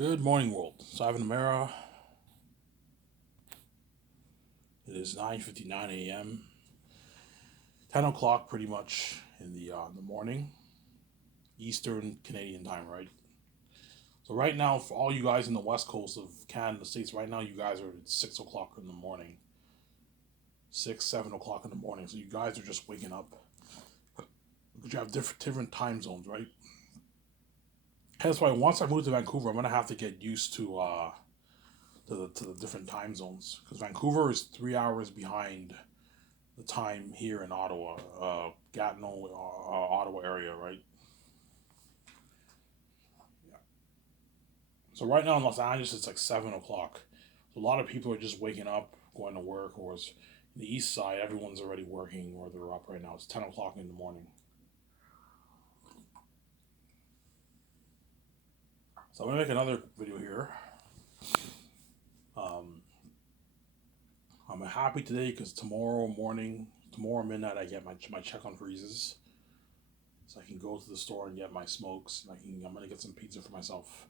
Good morning, world. So Ivan Amara. It is 9:59 a.m. 10 o'clock, pretty much in the morning, Eastern Canadian time, right? So right now, for all you guys in the west coast of Canada States, right now you guys are at 6 o'clock in the morning, 7 o'clock in the morning. So you guys are just waking up because you have different time zones, right? That's why once I move to Vancouver, I'm gonna have to get used to the different time zones because Vancouver is 3 hours behind the time here in Ottawa, Gatineau, Ottawa area, right? Yeah. So right now in Los Angeles, it's like 7 o'clock. So a lot of people are just waking up, going to work, or it's the east side, everyone's already working or they're up right now. It's 10 o'clock in the morning. So I'm gonna make another video here. Um, I'm happy today because tomorrow midnight, I get my check on freezes, so I can go to the store and get my smokes, and I'm gonna get some pizza for myself.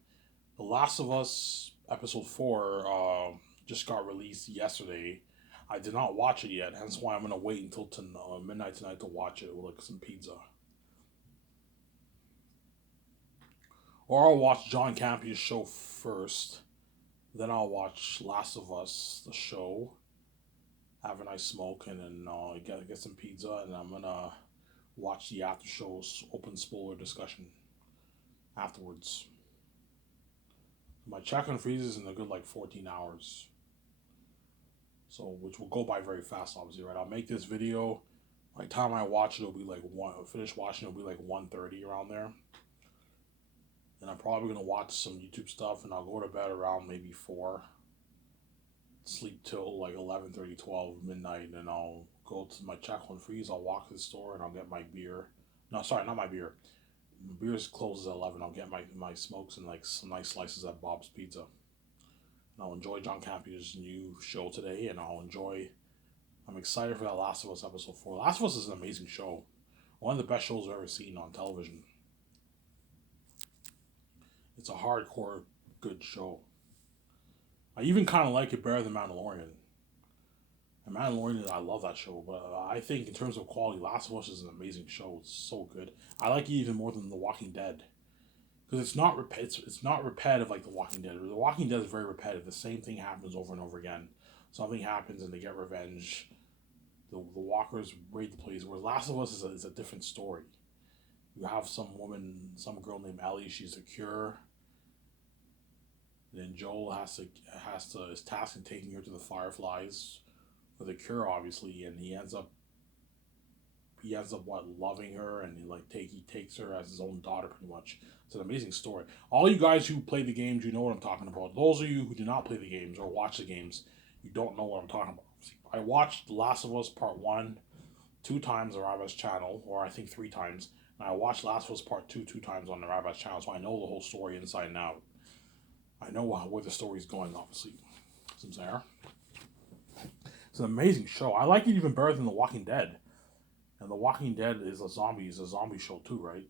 The Last of Us episode 4 just got released yesterday. I did not watch it yet, hence why I'm gonna wait until midnight tonight to watch it with like some pizza. Or I'll watch John Campion's show first, then I'll watch Last of Us the show, have a nice smoke, and then get some pizza, and I'm gonna watch the after show's open spoiler discussion afterwards. My check on freezes in a good like 14 hours. So which will go by very fast, obviously, right? I'll make this video. By the time I watch it, it'll be like one. Finish watching, it'll be like 1:30 around there. And I'm probably gonna watch some YouTube stuff, and I'll go to bed around maybe 4. Sleep till like 11:30, 12 midnight, and then I'll go to my check on freeze. I'll walk to the store and I'll get my beer. No, sorry, not my beer. My beer's closes at 11. I'll get my smokes and like some nice slices at Bob's Pizza. And I'll enjoy John Campion's new show today, and I'm excited for that Last of Us episode 4. Last of Us is an amazing show. One of the best shows I've ever seen on television. It's a hardcore good show. I even kind of like it better than Mandalorian. And Mandalorian, I love that show, but I think in terms of quality, Last of Us is an amazing show. It's so good. I like it even more than The Walking Dead because it's not repetitive like The Walking Dead. The Walking Dead is very repetitive. The same thing happens over and over again. Something happens and they get revenge. The walkers raid the place. Where Last of Us is a different story. You have some girl named Ellie. She's a cure. And then Joel is tasked in taking her to the Fireflies for the cure, obviously, and he ends up what loving her, and he takes her as his own daughter, pretty much. It's an amazing story. All you guys who play the games, you know what I'm talking about. Those of you who do not play the games or watch the games, you don't know what I'm talking about. I watched The Last of Us Part 1 2 times on Rabbi's channel, or I think 3 times. And I watched Last of Us Part 2 2 times on the Rabbi's channel, so I know the whole story inside and out. I know where the story's going, obviously. Since there. It's an amazing show. I like it even better than The Walking Dead. And The Walking Dead is a zombie show too, right?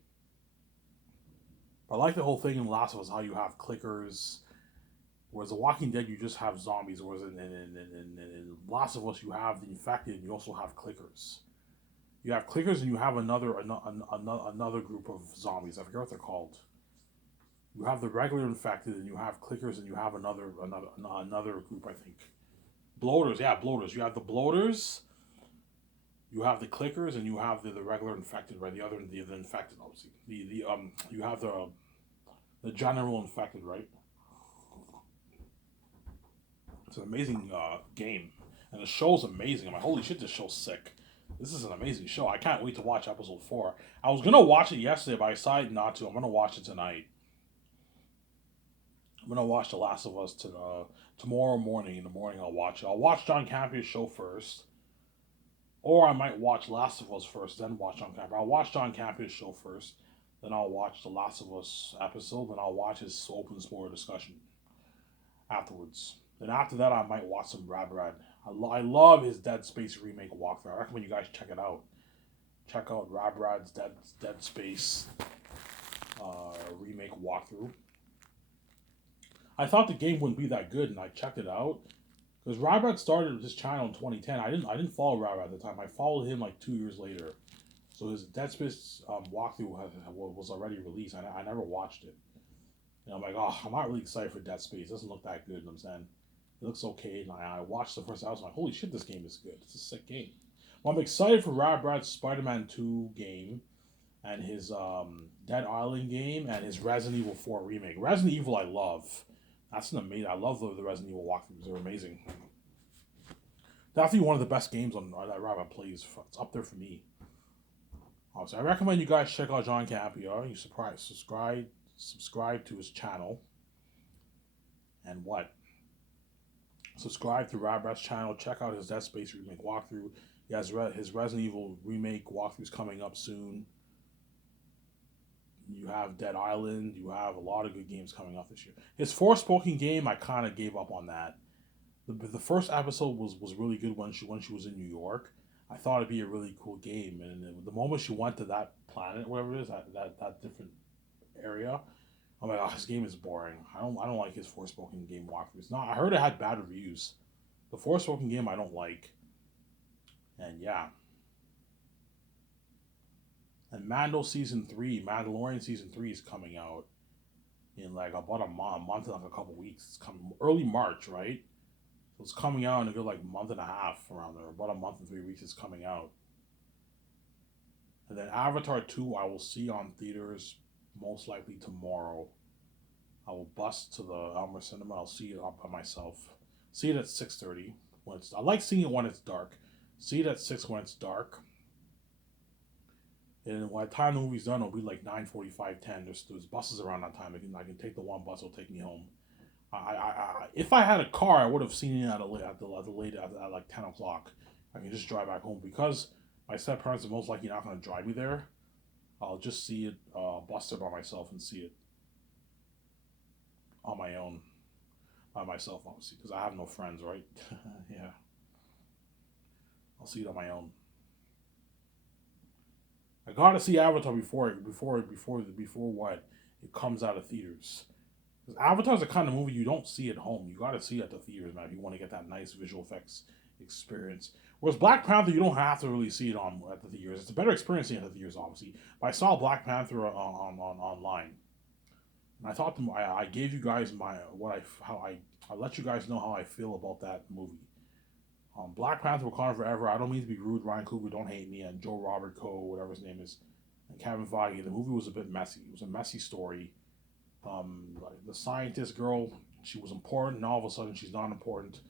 But I like the whole thing in Last of Us, how you have clickers. Whereas The Walking Dead, you just have zombies. Whereas in Last of Us, you have the infected and you also have clickers. You have clickers and you have another group of zombies. I forget what they're called. You have the regular infected and you have clickers and you have another group, I think. Bloaters, yeah, bloaters. You have the bloaters, you have the clickers, and you have the regular infected, right? The infected, obviously. You have the general infected, right? It's an amazing game, and the show's amazing. I'm like, holy shit, this show's sick. This is an amazing show. I can't wait to watch episode 4. I was gonna watch it yesterday, but I decided not to. I'm gonna watch it tonight. I'm gonna watch The Last of Us tomorrow morning. In the morning, I'll watch it. I'll watch John Campion's show first, or I might watch Last of Us first, then watch John Campion. I'll watch John Campion's show first, then I'll watch The Last of Us episode, then I'll watch his open spoiler discussion afterwards. Then after that, I might watch some Rad Rad. I love his Dead Space remake walkthrough. I recommend you guys check it out. Check out Rad Rad's Dead Space remake walkthrough. I thought the game wouldn't be that good, and I checked it out because Ryback started his channel in 2010. I didn't follow Ryback at the time. I followed him like 2 years later. So his Dead Space walkthrough was already released. I never watched it. And I'm like, oh, I'm not really excited for Dead Space. It doesn't look that good. You know what I'm saying? It looks okay. And I watched the first episode. I'm like, holy shit, this game is good. It's a sick game. Well, I'm excited for Brad's Spider-Man 2 game and his Dead Island game and his Resident Evil 4 remake. Resident Evil I love. That's an amazing. I love the Resident Evil walkthroughs. They're amazing. Definitely one of the best games on that Brad plays. It's up there for me. So I recommend you guys check out John Campea. You subscribe to his channel. And what? Subscribe to Brad's channel. Check out his Dead Space remake walkthrough. He has his Resident Evil remake walkthroughs coming up soon. You have Dead Island. You have a lot of good games coming up this year. His Forspoken game, I kind of gave up on that. The first episode was really good when she was in New York. I thought it'd be a really cool game, and the moment she went to that planet, whatever it is, that different area, I'm like, oh, this game is boring. I don't like his Forspoken game walkthroughs. No, I heard it had bad reviews. The Forspoken game I don't like, and yeah. And Mandalorian season 3 is coming out in like about a month and like a couple weeks. It's coming early March, right? So it's coming out in a good like month and a half around there. About a month and 3 weeks it's coming out. And then Avatar 2 I will see on theaters most likely tomorrow. I will bust to the Elmer Cinema. I'll see it up by myself. See it at 6:30. I like seeing it when it's dark. See it at 6 when it's dark. And by the time the movie's done, it'll be like 9:45, 10. There's buses around that time. I can take the one bus. It'll take me home. If I had a car, I would have seen it at like 10 o'clock. I can just drive back home because my step parents are most likely not going to drive me there. I'll just see it, bus there by myself and see it on my own, by myself, obviously, because I have no friends, right? Yeah, I'll see it on my own. I gotta see Avatar before what it comes out of theaters. Because Avatar's the kind of movie you don't see at home. You gotta see it at the theaters, man, if you want to get that nice visual effects experience. Whereas Black Panther, you don't have to really see it at the theaters. It's a better experience seeing it at the theaters, obviously. But I saw Black Panther on online, and I thought I gave you guys I let you guys know how I feel about that movie. Black Panther Wakanda Forever. I don't mean to be rude, Ryan Coogler, don't hate me, and Joe Robert Coe, whatever his name is, and Kevin Feige. The movie was a bit messy. It was a messy story. Like the scientist girl, she was important, and all of a sudden she's not important.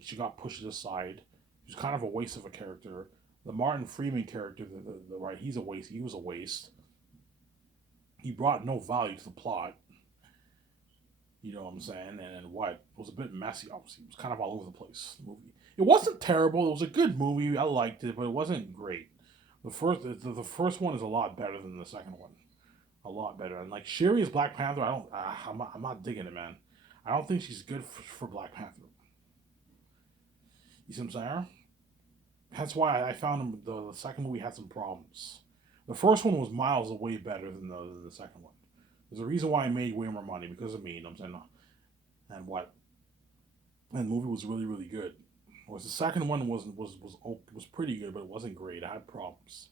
She got pushed aside. She's kind of a waste of a character. The Martin Freeman character, the right, he's a waste. He was a waste. He brought no value to the plot. You know what I'm saying? And what? It was a bit messy, obviously. It was kind of all over the place, the movie. It wasn't terrible. It was a good movie. I liked it, but it wasn't great. The first one is a lot better than the second one. A lot better. And like Shuri as Black Panther, I'm not digging it, man. I don't think she's good for Black Panther. You see what I'm saying? That's why I found the second movie had some problems. The first one was miles away better than the second one. There's a reason why I made way more money because of me. You know what I'm saying? And what? And the movie was really really good. Whereas the second one was pretty good, but it wasn't great. It had problems.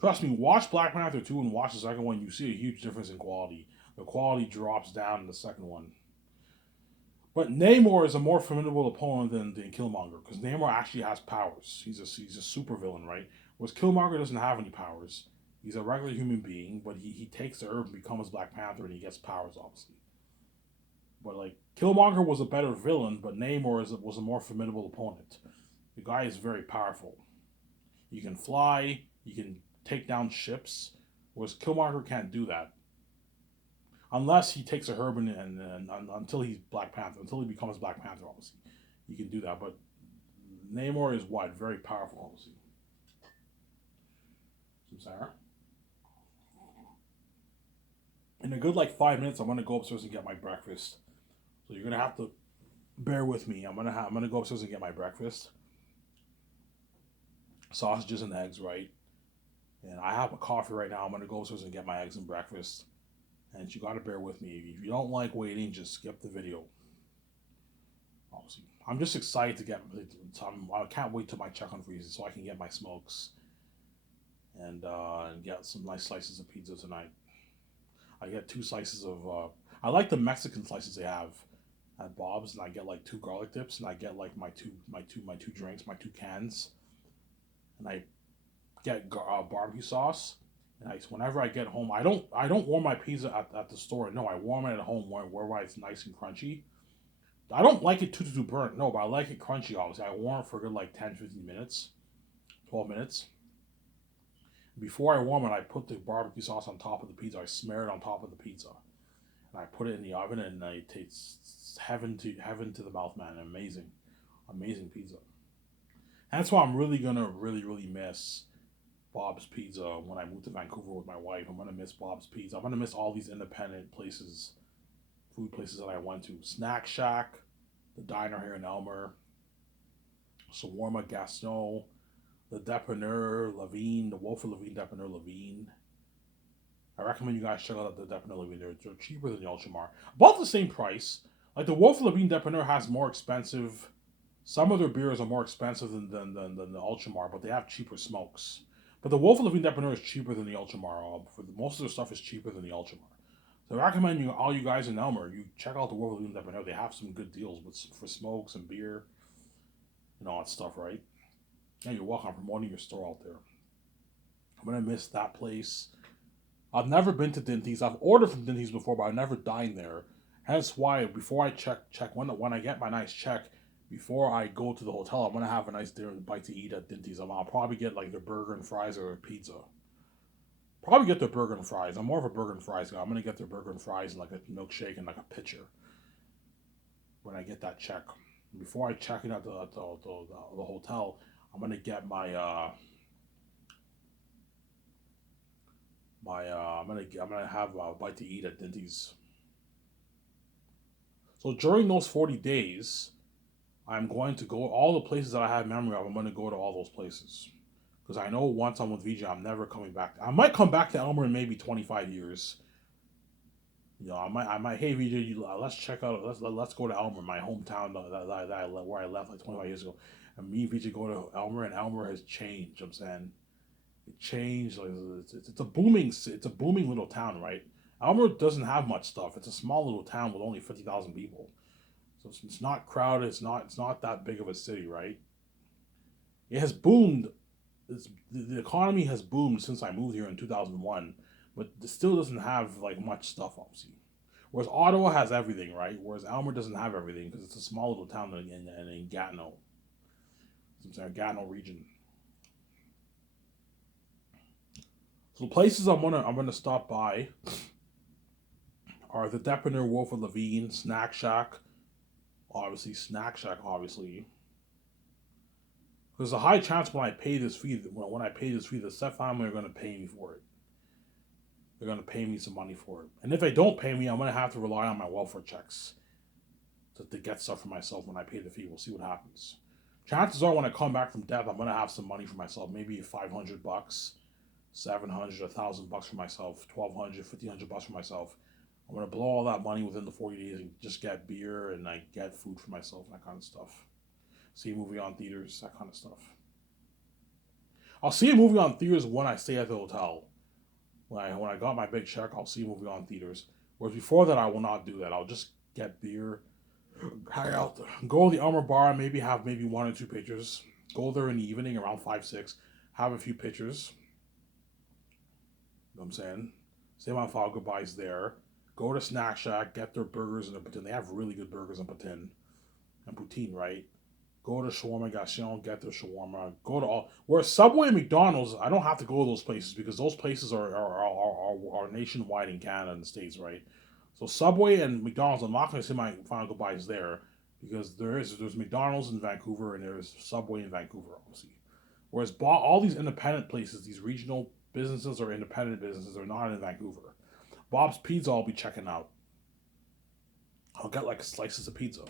Trust me, watch Black Panther 2 and watch the second one. You see a huge difference in quality. The quality drops down in the second one. But Namor is a more formidable opponent than Killmonger because Namor actually has powers. He's a super villain, right? Whereas Killmonger doesn't have any powers. He's a regular human being, but he takes the herb and becomes Black Panther and he gets powers, obviously. But like Killmonger was a better villain, but Namor was a more formidable opponent. The guy is very powerful. You can fly, you can take down ships, whereas Killmonger can't do that. Unless he takes a herb and until he's Black Panther, until he becomes Black Panther, obviously. You can do that, but Namor is what? Very powerful, obviously. Sarah? In a good like 5 minutes, I'm gonna go upstairs and get my breakfast. So you're gonna have to bear with me. I'm gonna go upstairs and get my breakfast. Sausages and eggs, right? And I have a coffee right now. I'm gonna go upstairs and get my eggs and breakfast. And you gotta bear with me. If you don't like waiting, just skip the video. Obviously, I'm just excited to get. I can't wait till my check on freezes so I can get my smokes and get some nice slices of pizza tonight. I get two slices of. I like the Mexican slices they have at Bob's, and I get like two garlic dips, and I get like my two drinks, my two cans, and I get barbecue sauce. And whenever I get home, I don't warm my pizza at the store. No, I warm it at home where it's nice and crunchy. I don't like it too burnt. No, but I like it crunchy. Obviously, I warm it for a good like 10, 15 minutes, 12 minutes. Before I warm it, I put the barbecue sauce on top of the pizza. I smear it on top of the pizza, and I put it in the oven, and it tastes heaven to the mouth, man. Amazing, amazing pizza. That's why I'm really gonna really miss Bob's Pizza when I move to Vancouver with my wife. I'm gonna miss Bob's Pizza. I'm gonna miss all these independent places, food places that I went to. Snack Shack, the diner here in Elmer, Shawarma Gaston, the Depanneur Levine, the Wolfer Levine Depanneur Levine. I recommend you guys check out the Depanneur Levine. They're cheaper than the Ultramar. About the same price. Like the Wolfer Levine Depanneur has more expensive. Some of their beers are more expensive than the Ultramar, but they have cheaper smokes. But the Wolf of Levine Depanneur is cheaper than the Ultramar. Most of their stuff is cheaper than the Ultramar. So I recommend all you guys in Elmer, you check out the Wolf of Levine Depanneur. They have some good deals for smokes and beer and all that stuff, right? Yeah, you're welcome. I'm promoting your store out there. I'm gonna miss that place. I've never been to Dinty's. I've ordered from Dinty's before, but I've never dined there. Hence why before I check when I get my nice check, before I go to the hotel, I'm gonna have a nice dinner bite to eat at Dinty's. I'll probably get like their burger and fries or a pizza. Probably get their burger and fries. I'm more of a burger and fries guy. I'm gonna get their burger and fries and like a milkshake and like a pitcher when I get that check. Before I check in at the hotel, I'm gonna get I'm gonna have a bite to eat at Dinty's. So during those 40 days, I'm going to go all the places that I have memory of. I'm going to go to all those places because I know once I'm with VJ, I'm never coming back. I might come back to Elmer in maybe 25 years. You know, I might. Hey VJ, let's check out. Let's go to Elmer, my hometown where I left like 25 years ago. And me and VJ go to Elmer, and Elmer has changed. I'm saying it changed. Like it's a booming little town, right? Elmer doesn't have much stuff. It's a small little town with only 50,000 people. So it's not crowded. It's not that big of a city, right? It has boomed. The economy has boomed since I moved here in 2001, but it still doesn't have like much stuff, obviously. Whereas Ottawa has everything, right? Whereas Elmer doesn't have everything because it's a small little town in Gatineau. It's in Gatineau region. So the places I'm gonna stop by are the Depanneur Wolf of Levine, Snack Shack, obviously. There's a high chance when I pay this fee, the Steph family are going to pay me for it. They're going to pay me some money for it. And if they don't pay me, I'm going to have to rely on my welfare checks to get stuff for myself when I pay the fee. We'll see what happens. Chances are when I come back from death, I'm going to have some money for myself. Maybe $500, 700, $1,000 for myself, 1,200, 1,500 bucks for myself. I'm going to blow all that money within the 40 days and just get beer and like get food for myself and that kind of stuff. See a movie on theaters, that kind of stuff. I'll see a movie on theaters when I stay at the hotel. When I got my big check, I'll see a movie on theaters. Whereas before that, I will not do that. I'll just get beer, hang out, go to the Elmer bar, maybe have one or two pictures. Go there in the evening around 5, 6, have a few pictures. You know what I'm saying? Say my final goodbyes there. Go to Snack Shack, get their burgers and their poutine. They have really good burgers and poutine, right? Go to Shawarma Gaston, get their shawarma. Go to all. Whereas Subway and McDonald's, I don't have to go to those places because those places are nationwide in Canada and the States, right? So Subway and McDonald's, I'm not going to say my final goodbyes there because there's McDonald's in Vancouver and there's Subway in Vancouver, obviously. Whereas all these independent places, these regional businesses or independent businesses are not in Vancouver. Bob's Pizza, I'll be checking out. I'll get like slices of pizza.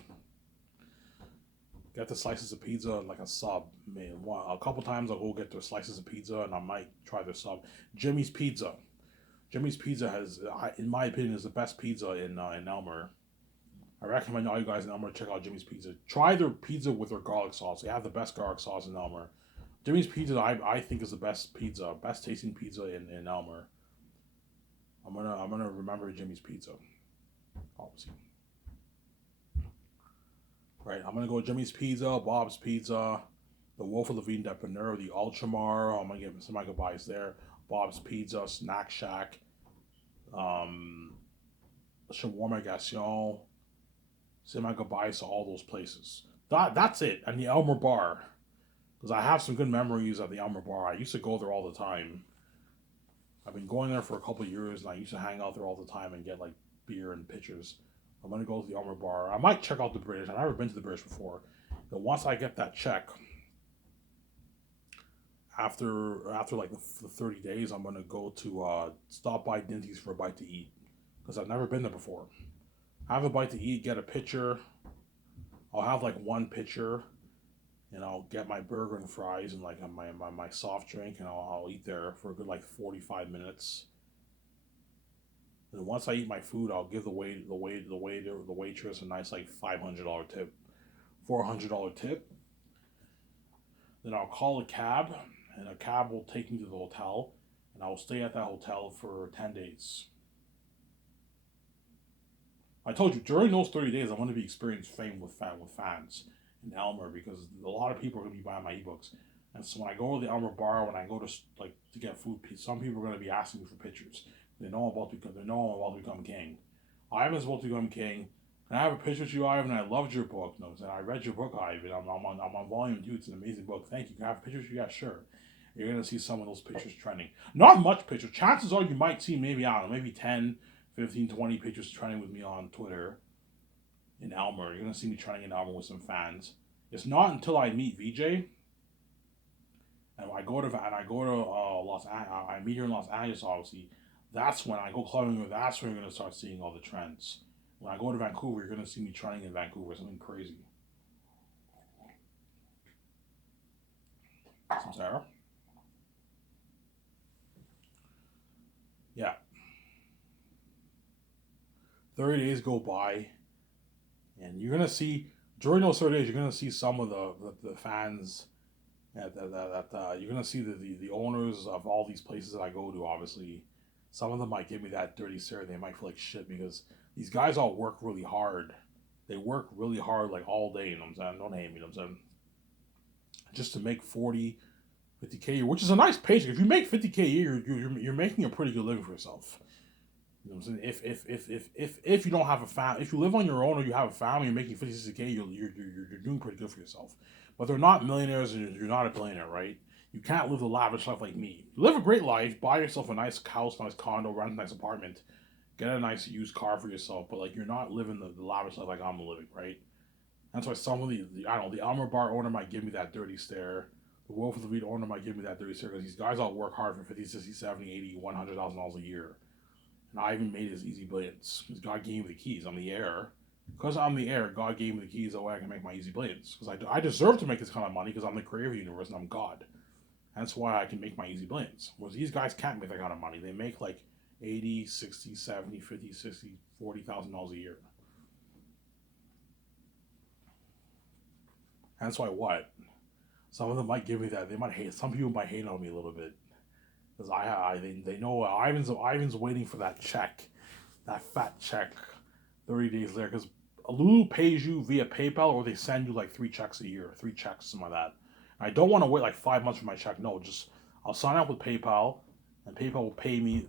Get the slices of pizza and like a sub. Man, a couple times I'll go get their slices of pizza and I might try their sub. Jimmy's Pizza has, in my opinion, is the best pizza in Elmer. I recommend all you guys in Elmer check out Jimmy's Pizza. Try their pizza with their garlic sauce. They have the best garlic sauce in Elmer. Jimmy's Pizza, I think, is the best pizza, best tasting pizza in Elmer. I'm gonna remember Jimmy's Pizza. Obviously. Right, I'm gonna go Jimmy's Pizza, Bob's Pizza, the Wolf of Levine Depanneur, the Ultramar. I'm gonna get some mega buys there. Bob's Pizza, Snack Shack, um, Shawarma Gation, Semi goodbyes to all those places. That's it. And the Elmer Bar, because I have some good memories of the Elmer Bar. I used to go there all the time. I've been going there for a couple of years, and I used to hang out there all the time and get like beer and pitchers. I'm gonna go to the Elmer Bar. I might check out the British. I've never been to the British before. But once I get that check, after like the 30 days, I'm gonna go to stop by Dinty's for a bite to eat because I've never been there before. Have a bite to eat, get a pitcher. I'll have like one pitcher, and I'll get my burger and fries and like my soft drink, and I'll eat there for a good like 45 minutes. And once I eat my food, I'll give the waitress a nice like $500 tip, $400 tip. Then I'll call a cab, and a cab will take me to the hotel, and I will stay at that hotel for 10 days. I told you during those 30 days, I want to be experiencing fame with fans in Elmer because a lot of people are going to be buying my ebooks. And so when I go to the Elmer Bar, when I go to like to get food, some people are going to be asking me for pictures. They know I'm about to become king. Ivan's about to become king. And I have a picture of you, Ivan. I loved your book. No, and I read your book, Ivan. I'm on volume 2. It's an amazing book. Thank you. Can I have pictures of you? Yeah, sure. You're going to see some of those pictures trending. Not much pictures. Chances are you might see maybe, I don't know, maybe 10, 15, 20 pictures trending with me on Twitter in Elmer. You're going to see me trending in Elmer with some fans. It's not until I meet VJ and I go to Los Angeles. I meet her in Los Angeles, obviously. That's when I go clubbing with. That's when you're going to start seeing all the trends. When I go to Vancouver, you're going to see me trending in Vancouver. Something crazy. Some Sarah? Yeah. 30 days go by, and you're gonna see during those 30 days, you're gonna see some of the fans you're gonna see the owners of all these places that I go to. Obviously, some of them might give me that dirty stare. They might feel like shit because these guys all work really hard. They work really hard like all day. You know what I'm saying? Don't hate me. You know what I'm saying? Just to make 40, 50K a year, which is a nice paycheck. If you make 50K a year, you're making a pretty good living for yourself. You know what I'm saying? If you don't have a family, if you live on your own or you have a family, you're making 50, 60K, you're doing pretty good for yourself. But they're not millionaires and you're not a billionaire, right? You can't live a lavish life like me. Live a great life, buy yourself a nice house, nice condo, rent a nice apartment, get a nice used car for yourself, but like you're not living the lavish life like I'm living, right? That's why some of I don't know, the Elmer Bar owner might give me that dirty stare. The Wolf of the Weed owner might give me that dirty stare because these guys all work hard for 50, 60, 70, 80, $100,000 a year. And I even made his easy billions because God gave me the keys. I'm the heir. Because I'm the heir, God gave me the keys that way I can make my easy billions. Because I deserve to make this kind of money because I'm the creator of the universe and I'm God. That's why I can make my easy billions. Whereas these guys can't make that kind of money. They make like 80, 60, 70, 50, 60, $40,000 a year. That's why what? Some of them might give me that. They might hate. Some people might hate on me a little bit because they know Ivan's waiting for that check, that fat check, 30 days later. Because Lulu pays you via PayPal or they send you like 3 checks a year, 3 checks, something like that. I don't want to wait like 5 months for my check. No, just I'll sign up with PayPal, and PayPal will pay me.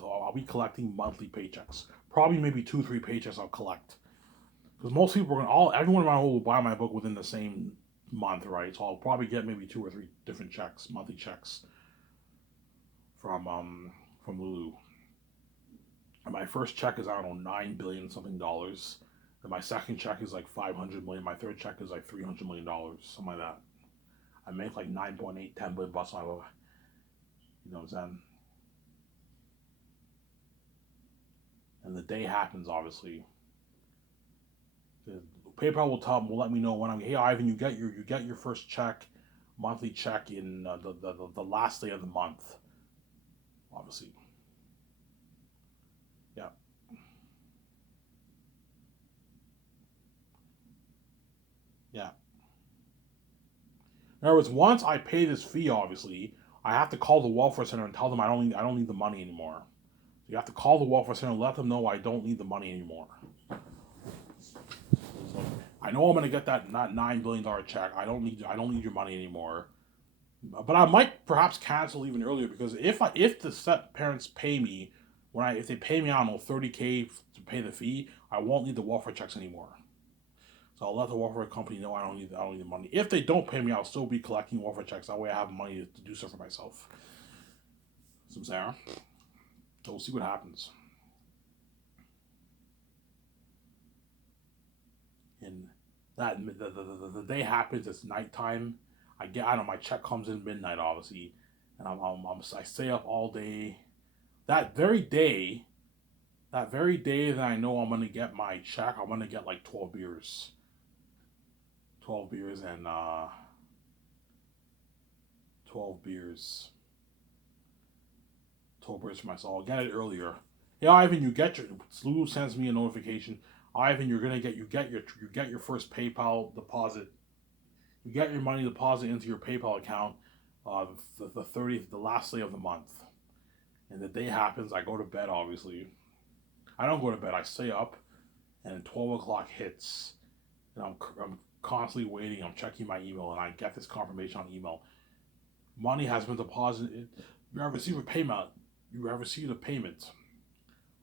I'll be collecting monthly paychecks. Probably maybe 2, 3 paychecks I'll collect. Because most people are everyone around will buy my book within the same month, right? So I'll probably get maybe 2 or 3 different checks, monthly checks from Lulu. And my first check is I don't know $9 billion something dollars. And my second check is like 500 million. My third check is like $300 million, something like that. I make like 9.8, 10 billion bucks on my book. You know what I'm saying? And the day happens, obviously. PayPal will let me know when I'm. Hey, Ivan, you get your first check, monthly check in the last day of the month. Obviously, Yeah. In other words, once I pay this fee, obviously, I have to call the welfare center and tell them I don't need the money anymore. You have to call the welfare center and let them know I don't need the money anymore. So I know I'm gonna get that not $9 billion check. I don't need your money anymore. But I might perhaps cancel even earlier because if the step parents pay me if they pay me I don't know 30K to pay the fee, I won't need the welfare checks anymore. So I'll let the welfare company know I don't need the money. If they don't pay me, I'll still be collecting welfare checks. That way I have money to do stuff for myself. So Sarah. So we'll see what happens. And that the day happens. It's nighttime. I don't know. My check comes in midnight, obviously, and I stay up all day. That very day, that I know I'm gonna get my check, I'm gonna get like 12 beers, 12 beers, and 12 beers, 12 beers for myself. I'll get it earlier. Yeah, Ivan, you get your Lulu sends me a notification. Ivan, you get your first PayPal deposit. You get your money deposit into your PayPal account the 30th, the last day of the month. And the day happens, I go to bed, obviously. I don't go to bed, I stay up, and 12 o'clock hits, and I'm constantly waiting, I'm checking my email, and I get this confirmation on email. Money has been deposited. You have received a payment. You have received a payment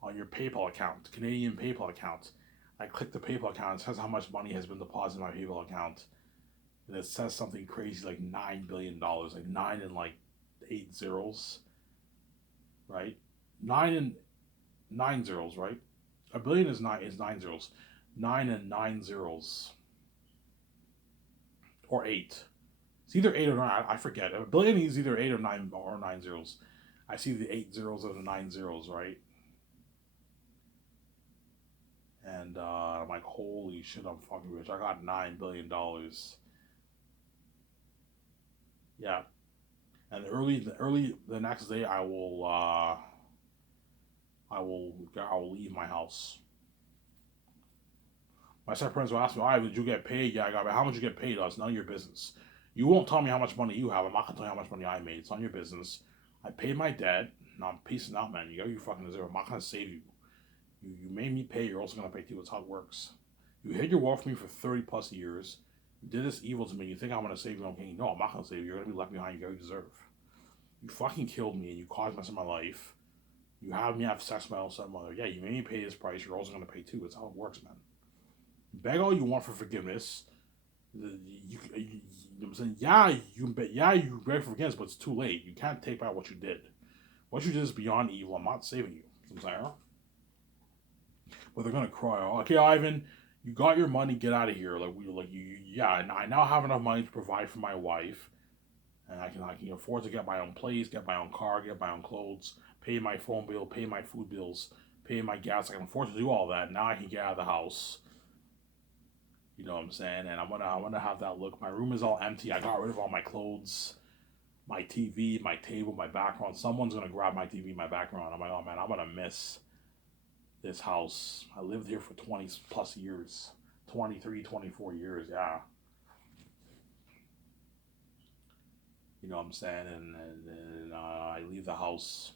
on your PayPal account, Canadian PayPal account. I click the PayPal account, it says how much money has been deposited in my PayPal account. And it says something crazy like $9 billion, like nine and like 8 zeros, right? Nine zeros, right? A billion is nine zeros. Nine and 9 zeros. Or eight. It's either eight or nine. I forget. A billion is either eight or 9 zeros. I see the 8 zeros or the 9 zeros, right? And I'm like, holy shit, I'm fucking rich. I got $9 billion. Yeah. And early the next day, I will leave my house. My step parents will ask me, "All right, did you get paid?" Yeah, I got paid. How much you get paid? It's none of your business. You won't tell me how much money you have. I'm not gonna tell you how much money I made. It's none of your business. I paid my debt. Now I'm peacing out, man. You got your fucking deserve. I'm not gonna save you. You made me pay. You're also gonna pay too. That's how it works. You hid your wealth from me for 30 plus years. You did this evil to me. You think I'm gonna save you? Okay, no, I'm not gonna save you. You're gonna be left behind. You got what you deserve. You fucking killed me and you caused mess in my life. You have me have sex with my own stepmother. Yeah, you made me pay this price. You're also gonna pay too. That's how it works, man. Beg all you want for forgiveness. I'm saying, yeah, you beg for forgiveness, but it's too late. You can't take back what you did. What you did is beyond evil. I'm not saving you. I'm saying, but they're gonna cry. Oh, okay, Ivan, you got your money. Get out of here. Yeah. I now have enough money to provide for my wife, and I can afford to get my own place, get my own car, get my own clothes, pay my phone bill, pay my food bills, pay my gas. I can afford to do all that. Now I can get out of the house. You know what I'm saying? And I wanna have that look. My room is all empty. I got rid of all my clothes, my TV, my table, my background. Someone's gonna grab my TV, my background. I'm like, oh man, I'm gonna miss this house. I lived here for 20 plus years, 23, 24 years. Yeah, you know what I'm saying? And I leave the house.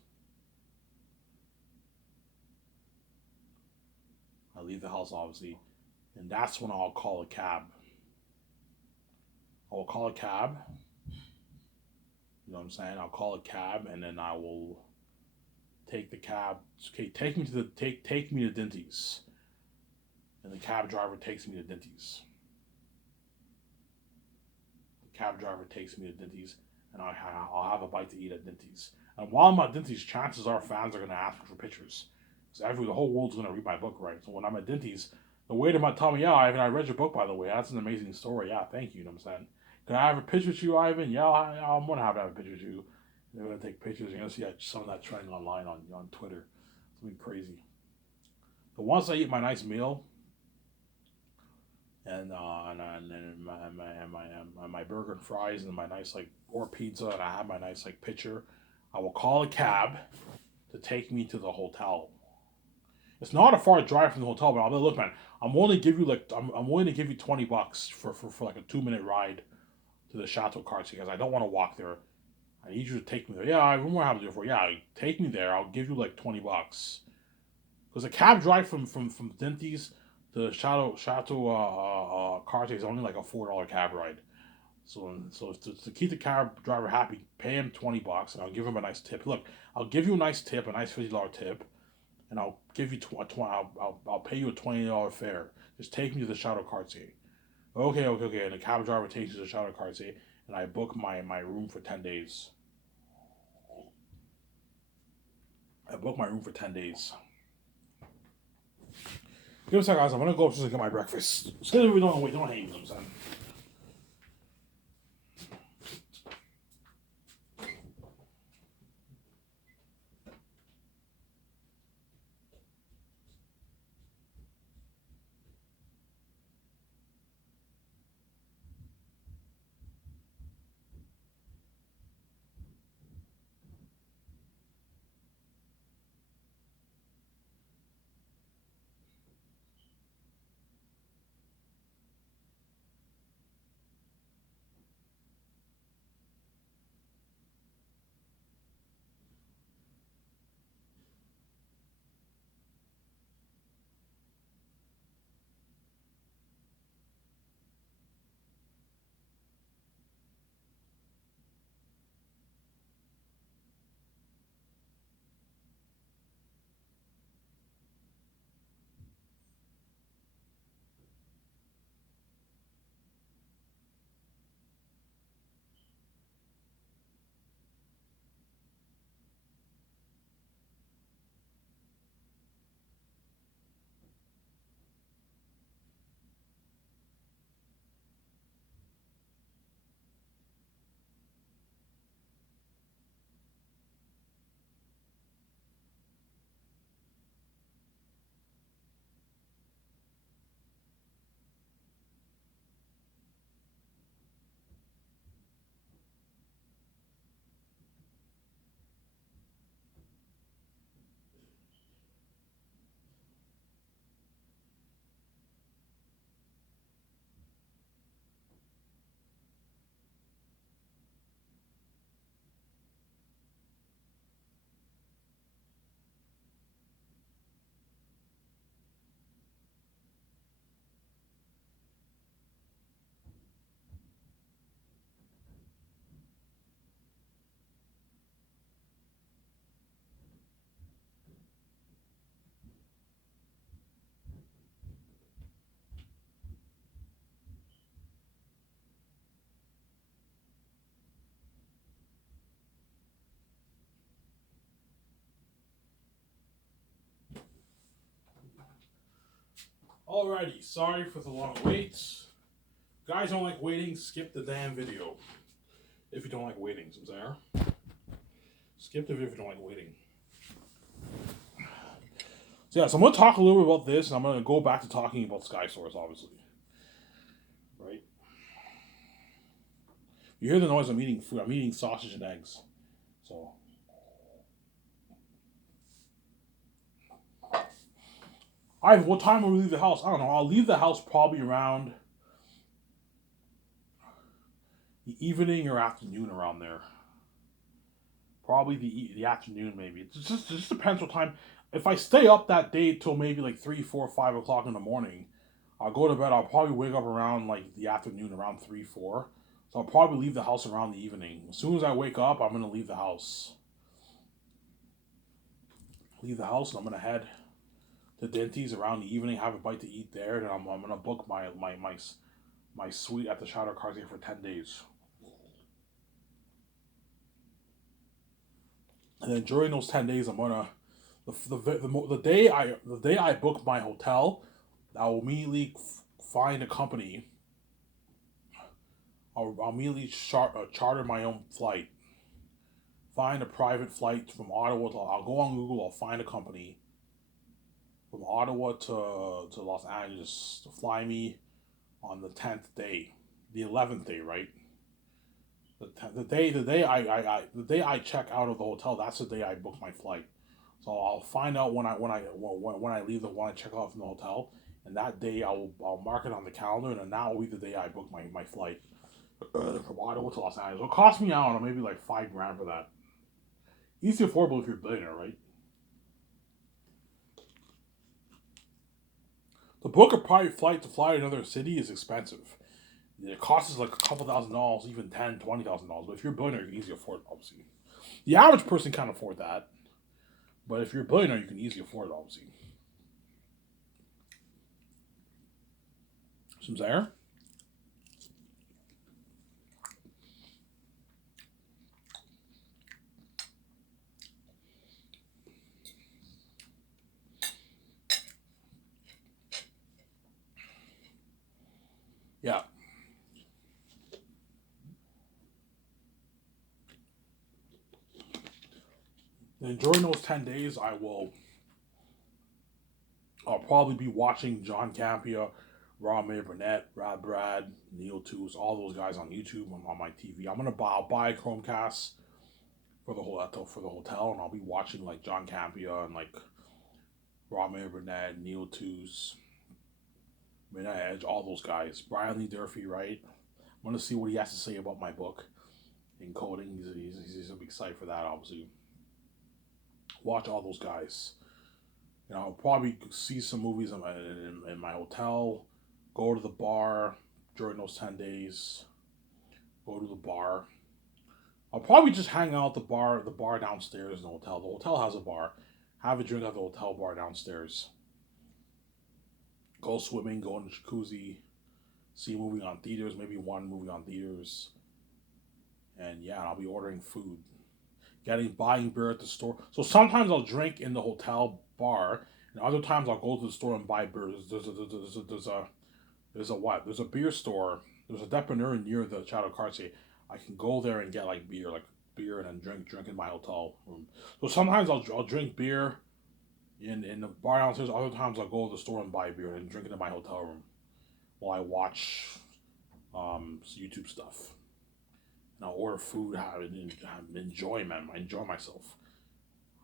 I leave the house obviously, and that's when I'll call a cab. I will call a cab. You know what I'm saying? I'll call a cab, and then I will take the cab. Okay, take me to Dinty's, and the cab driver takes me to Dinty's. The cab driver takes me to Dinty's, and I'll have a bite to eat at Dinty's. And while I'm at Dinty's, chances are fans are gonna ask me for pictures, because the whole world's gonna read my book, right? So when I'm at Dinty's, the waiter might tell me, "Yeah, Ivan, I read your book, by the way. That's an amazing story. Yeah, thank you." You know what I'm saying? Can I have a picture with you, Ivan? Yeah, I'm gonna have to have a picture with you. They're gonna take pictures. You're gonna see some of that trending online on Twitter. It's gonna be crazy. But once I eat my nice meal and my burger and fries and my nice like or pizza and I have my nice like pitcher, I will call a cab to take me to the hotel. It's not a far drive from the hotel, but I'll be look, man. I'm willing to give you like I'm willing to give you $20 for like a 2 minute ride to the Chateau Cartier because I don't want to walk there. I need you to take me there. Yeah, I remember how to do it for. Yeah, take me there. I'll give you like $20. Because a cab drive from Dinty's to Chateau Cartier is only like a $4 cab ride. So to keep the cab driver happy, pay him $20, and I'll give him a nice tip. Look, I'll give you a nice tip, a nice $50 tip, and I'll give you I'll pay you a $20 fare. Just take me to the Chateau Cartier. Okay. And the cab driver takes you to the Chateau Cartier, and I book my room for 10 days. I book my room for 10 days. Give me a second, guys. I'm gonna go upstairs and get my breakfast. Say we don't wait. Don't hang them, son. Alrighty, sorry for the long waits. Guys don't like waiting, skip the damn video. If you don't like waiting, there. Skip the video if you don't like waiting. So I'm going to talk a little bit about this, and I'm going to go back to talking about Sky Source, obviously. Right? You hear the noise, I'm eating food. I'm eating sausage and eggs. So... what time will we leave the house? I don't know. I'll leave the house probably around the evening or afternoon around there. Probably the afternoon, maybe. It just depends what time. If I stay up that day till maybe like 3, 4, 5 o'clock in the morning, I'll go to bed. I'll probably wake up around like the afternoon, around 3, 4. So I'll probably leave the house around the evening. As soon as I wake up, I'm gonna leave the house. Leave the house, and I'm gonna head to Dinty's around the evening. Have a bite to eat there, and I'm gonna book my suite at the Chateau Cartier for 10 days. And then during those 10 days, I'm gonna the day I book my hotel, I will immediately find a company. I'll immediately charter my own flight. Find a private flight from Ottawa to. I'll go on Google. I'll find a company from Ottawa to Los Angeles to fly me on the 10th day, the 11th day, right? The day I check out of the hotel, that's the day I book my flight. So I'll find out when I leave when I check out from the hotel, and that day I'll mark it on the calendar, and then that will be the day I book my flight from Ottawa to Los Angeles. It'll cost me, I don't know, maybe like $5,000 for that. Easy affordable if you're a billionaire, right? The book a private flight to fly to another city is expensive. It costs like a couple $1,000s, even $10,000, $20,000. But if you're a billionaire, you can easily afford it, obviously. The average person can't afford that. But if you're a billionaire, you can easily afford it, obviously. Some there? Yeah. And during those 10 days, I'll probably be watching John Campia, Rob Mayer Burnett, Brad, Neil Tooze, all those guys on YouTube on my TV. I'll buy a Chromecast for the whole for the hotel, and I'll be watching like John Campia and like Rob Mayer Burnett, Neil Tooze, Midnight Edge, all those guys. Brian Lee Durfee, right? I'm gonna see what he has to say about my book in coding. He's gonna be excited for that, obviously. Watch all those guys. I'll probably see some movies in my hotel, go to the bar during those 10 days, go to the bar. I'll probably just hang out at the bar downstairs in the hotel. The hotel has a bar. Have a drink at the hotel bar downstairs. Go swimming, go in the jacuzzi, see a movie on theaters, maybe one movie on theaters. And yeah, I'll be ordering food. Buying beer at the store. So sometimes I'll drink in the hotel bar, and other times I'll go to the store and buy beer. There's a beer store. There's a depanneur near the Chateau Cartier. I can go there and get like beer, and then drink in my hotel room. So sometimes I'll drink beer in the bar downstairs. Other times I'll go to the store and buy beer and drink it in my hotel room while I watch YouTube stuff. And I'll order food, have enjoyment. I enjoy myself.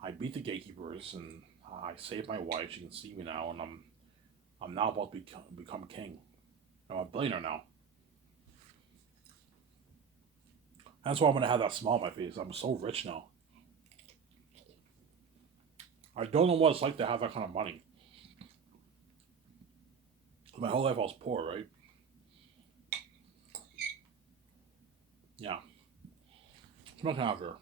I beat the gatekeepers, and I saved my wife. She can see me now, and I'm now about to become king. I'm a billionaire now. That's why I'm gonna have that smile on my face. I'm so rich now. I don't know what it's like to have that kind of money. My whole life I was poor, right? Yeah. It's much happier.